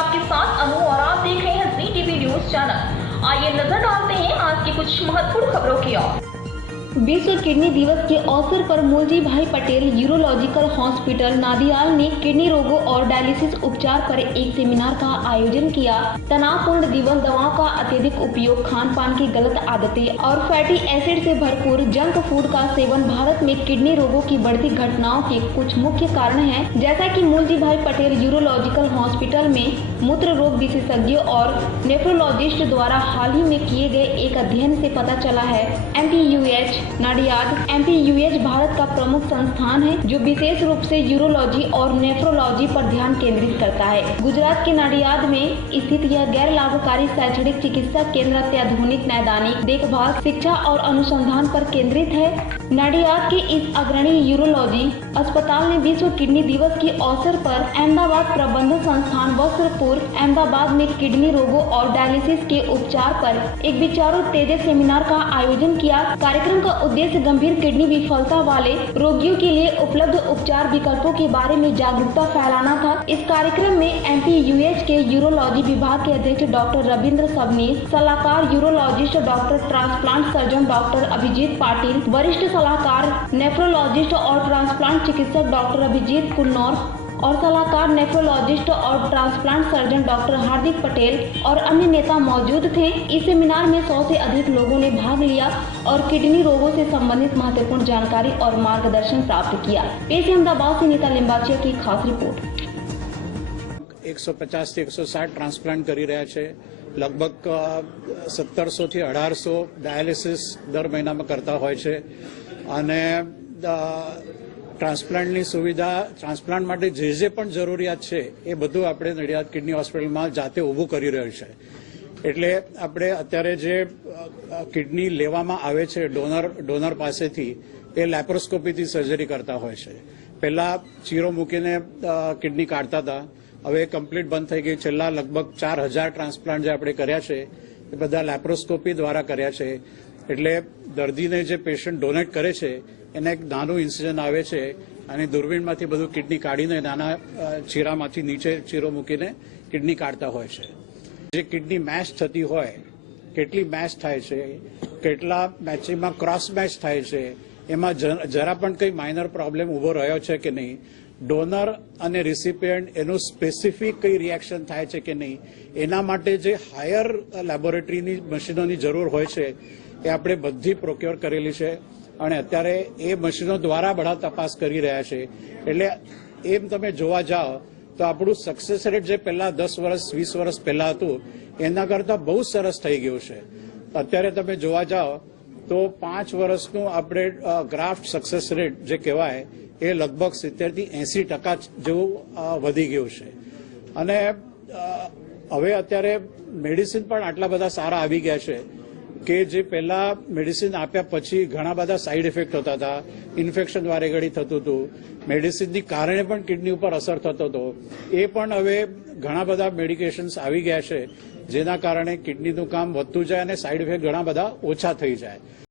आपके साथ अनु और आप देख रहे हैं जी टीवी न्यूज चैनल। आइए नजर डालते हैं आज की कुछ महत्वपूर्ण खबरों की ओर। विश्व किडनी दिवस के अवसर पर मूलजी भाई पटेल यूरोलॉजिकल हॉस्पिटल नादियाल ने किडनी रोगों और डायलिसिस उपचार पर एक सेमिनार का आयोजन किया। तनावपूर्ण जीवन, दवाओं का अत्यधिक उपयोग, खान पान की गलत आदतें और फैटी एसिड से भरपूर जंक फूड का सेवन भारत में किडनी रोगों की बढ़ती घटनाओं के कुछ मुख्य कारण हैं। जैसा कि मूलजी भाई पटेल यूरोलॉजिकल हॉस्पिटल में मूत्र रोग विशेषज्ञों और नेफ्रोलॉजिस्ट द्वारा हाल ही में किए गए एक अध्ययन से पता चला है। MPUH नाडियाद MPUH भारत का प्रमुख संस्थान है जो विशेष रूप से यूरोलॉजी और नेफ्रोलॉजी पर ध्यान केंद्रित करता है। गुजरात के नाडियाद में स्थित यह गैर लाभकारी शैक्षणिक चिकित्सा केंद्र अत्याधुनिक नैदानिक देखभाल, शिक्षा और अनुसंधान पर केंद्रित है। नाडियाद के इस अग्रणी यूरोलॉजी अस्पताल ने विश्व किडनी दिवस के अवसर पर अहमदाबाद प्रबंधन संस्थान वस्त्रपुर अहमदाबाद में किडनी रोगों और डायलिसिस के उपचार पर एक विचारोत्तेजक सेमिनार का आयोजन किया। कार्यक्रम का उद्देश्य गंभीर किडनी विफलता वाले रोगियों के लिए उपलब्ध उपचार विकल्पों के बारे में जागरूकता फैलाना था। इस कार्यक्रम में MPUH के यूरोलॉजी विभाग के अध्यक्ष डॉक्टर रविंद्र सबनीस, सलाहकार urologist doctor transplant surgeon doctor Abhijit Patil, वरिष्ठ सलाहकार नेफ्रोलॉजिस्ट और ट्रांसप्लांट चिकित्सक डॉक्टर अभिजीत कुन्नौर और सलाहकार नेफ्रोलॉजिस्ट और transplant surgeon doctor Hardik Patel और अन्य नेता मौजूद थे। इस सेमिनार में 100 से अधिक लोगों ने भाग लिया और किडनी रोगों से संबंधित महत्वपूर्ण जानकारी और मार्गदर्शन प्राप्त किया। पेश है अहमदाबाद से नीता लिंबाचिया की खास रिपोर्ट। 150 થી 160 ટ્રાન્સપ્લાન્ટ કરી રહ્યા છે। લગભગ 1700 થી 1800 ડાયાલિસિસ દર મહિનામાં કરતા હોય છે અને ટ્રાન્સપ્લાન્ટની સુવિધા, ટ્રાન્સપ્લાન્ટ માટે જે પણ જરૂરિયાત છે એ બધું આપણે નડિયાદ કિડની હોસ્પિટલમાં જાતે ઊભું કરી રહ્યું છે। એટલે આપણે અત્યારે જે કિડની લેવામાં આવે છે ડોનર પાસેથી એ લેપ્રોસ્કોપીથી સર્જરી કરતા હોય છે। પહેલા ચીરો મૂકીને કિડની કાઢતા હતા, હવે કમ્પ્લીટ બંધ થઈ ગઈ। છેલ્લા લગભગ 4000 ટ્રાન્સપ્લાન્ટ જે આપણે કર્યા છે એ બધા લેપ્રોસ્કોપી દ્વારા કર્યા છે। એટલે દર્દીને જે પેશન્ટ ડોનેટ કરે છે એને એક નાનું ઇન્સિઝન આવે છે અને દૂરબીનમાંથી બધું કિડની કાઢીને નાના ચીરામાંથી નીચે ચીરો મૂકીને કિડની કાઢતા હોય છે। જે કિડની મેચ થતી હોય, કેટલી મેચ થાય છે, કેટલા મેચિંગમાં ક્રોસ મેચ થાય છે, એમાં જરા પણ કંઈ માઇનર પ્રોબ્લેમ ઊભો રહ્યો છે કે નહીં, ડોનર અને રિસિપિયન્ટ એનું સ્પેસિફિક કઈ રિએક્શન થાય છે કે નહીં, એના માટે જે હાયર લેબોરેટરીની મશીનોની જરૂર હોય છે એ આપણે બધી પ્રોક્યોર કરેલી છે અને અત્યારે એ મશીનો દ્વારા બધા તપાસ કરી રહ્યા છે। એટલે એમ તમે જોવા જાઓ તો આપણું સક્સેસ રેટ જે પહેલા 10 વર્ષ 20 વર્ષ પહેલા હતું એના કરતાં બહુ સરસ થઈ ગયું છે। અત્યારે તમે જોવા જાઓ તો 5 વર્ષનું આપણે ગ્રાફ્ટ સક્સેસ રેટ જે કહેવાય એ લગભગ 70 થી 80% જેવું વધી ગયું છે। અને હવે અત્યારે મેડિસિન પણ આટલા બધા સારા આવી ગયા છે કે જે પહેલા મેડિસિન આપ્યા પછી ઘણા બધા સાઇડ ઇફેક્ટ હોતા હતા, ઇન્ફેક્શન વારે ઘડી થતું હતું, મેડિસિનની કારણે પણ કિડની ઉપર અસર થતો હતો। એ પણ હવે ઘણા બધા મેડિકેશન્સ આવી ગયા છે જેના કારણે કિડનીનું કામ વધતું જાય અને સાઇડ ઇફેક્ટ ઘણા બધા ઓછા થઈ જાય।